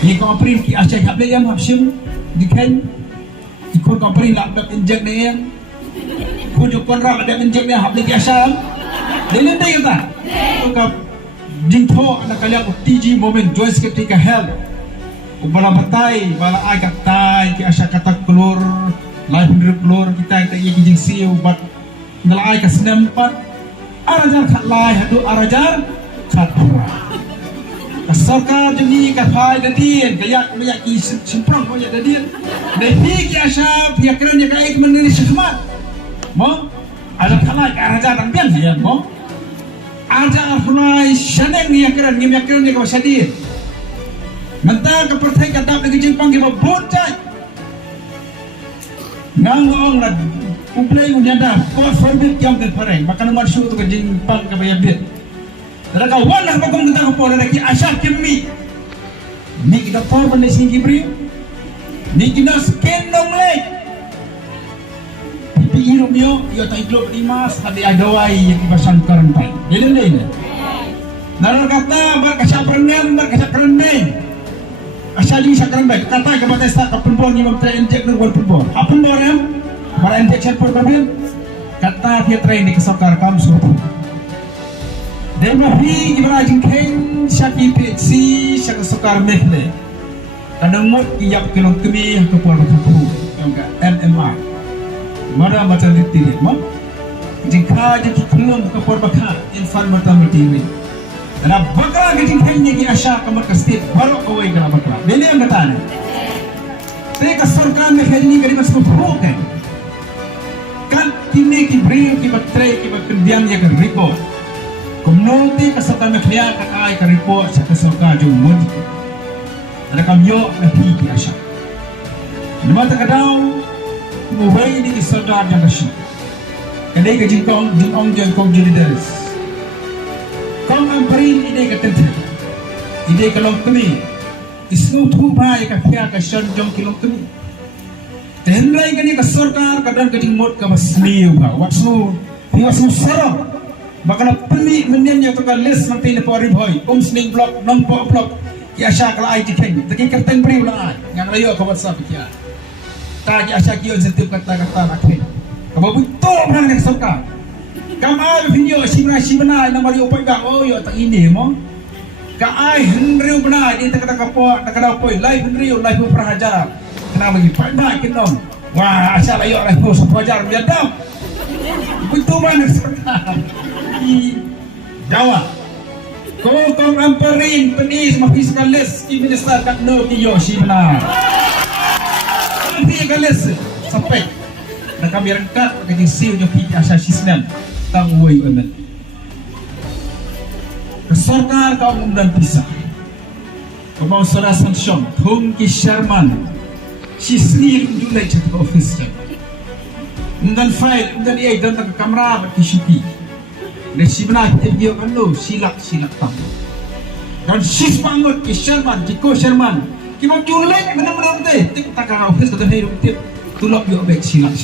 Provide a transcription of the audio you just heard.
Ni kau prin ki asyik hab le yang hapsim diken. Ikut kau prin lak dak injek ne yang. Ku jukon rak dak injek ne hab le ki asyam. Delen dai kata. Kau jingtho anak kalian TG moment Joyce ketika hell. Bala batai, bala ai kat tai ki asya kata keluar, lai hundrep keluar kita ye ki jing siu bat ngala ai ka senempat. Arajar kat lai hadu arajar kat Sarkar jadi kat hai dadien kayak banyak ki semprong banyak dadien. Dehi ki asya pihak keren ya kai meneri sekhmat. Mo ada khalai ka arajar dan bian ya mo. Arajar hulai shaneng ni keren ni keren ni ka sadien. Mentang ke pertai kata lagi jengpang kita bocah. Ngang lah kumplai unyada ko forbid yang ke pareng makan masuk tu ke jengpang ke bayabit. Dalam kawan lah bagong tentang apa lagi asal kemi. Ni kita por benda sing gibri. Ni kita scan dong le. Pipi hidup yo tak ikut limas tadi agawai yang dibasan karantai. Dele. Dalam kata berkasih perenang. Asal ini sekarang baik kata kepada saya perempuan yang mempunyai injek dengan perempuan. Apa perempuan? Para injection perempuan kata dia train di kesokar kamu suruh. Dan mahi gimana jengkeng syaki PHC syaki sokar mehle. Kadang mut iap kelong kemi ke puan berkumpul yang ke MMA. Mada macam ditirik mah. Jika jadi kelong ke puan bakal infan macam berdiri. Dan bakal kejengkengnya ki asya kamar kastit baru kawai kala bakal. Beli yang kata ni. Tapi kesorkan mereka ini kali masuk program. Kan kini ki beri ki baterai ki bakendiam ya kan report. Komuniti kesorkan mereka kakai ke report sa kesorkan jumud. Ada kamyo nahi ki asya. Nama terkadau mubai ni kesorkan yang asya. Kadai kejengkong jengkong juridaris. Kau amperin ide katente, ide kalong kami, isnu tu bahaya kafia kasar jom kilong kami. Tenrai kani kasorkar kadang kadang mod kamasliu bah, waksu, waksu sarong. Bakal peni menyennya tu kan list nanti ni pori boy, sling block, nompo block, kiasya kalau IT keng, tapi kerten beri ulang, yang layu kau WhatsApp kia. Tak kiasya kio setiap kata nakeng. Kau butuh orang yang kasorkar. Kamai video si benar nama dia opai gak oh yo tak ini mo. Kai henriu benar dia tak kata kapok tak kata opoi live henriu live prahajar. Kenapa lagi pandai kita. Wah asal ayo live prahajar biar dah. Betul mana sebentar. Jawa. Kau amperin penis mafi sekales ki minister kat no yo si benar. Nanti sekales sampai. Nak kami rengkat pakai siu jo fi asal sistem. Tangway amen. Kesorkar kaum dan pisah. Kau saudara sanction, Hong Ki Sherman, si sendiri julai cakap office. Dan file, dan ia dan tak kamera bagi syuki. Dan si benar video kan lo silap tam. Dan si semangat Ki Sherman, Jiko Sherman, kita julai benar-benar deh. Tik tak office kata hidup tip tulak dia baik silap.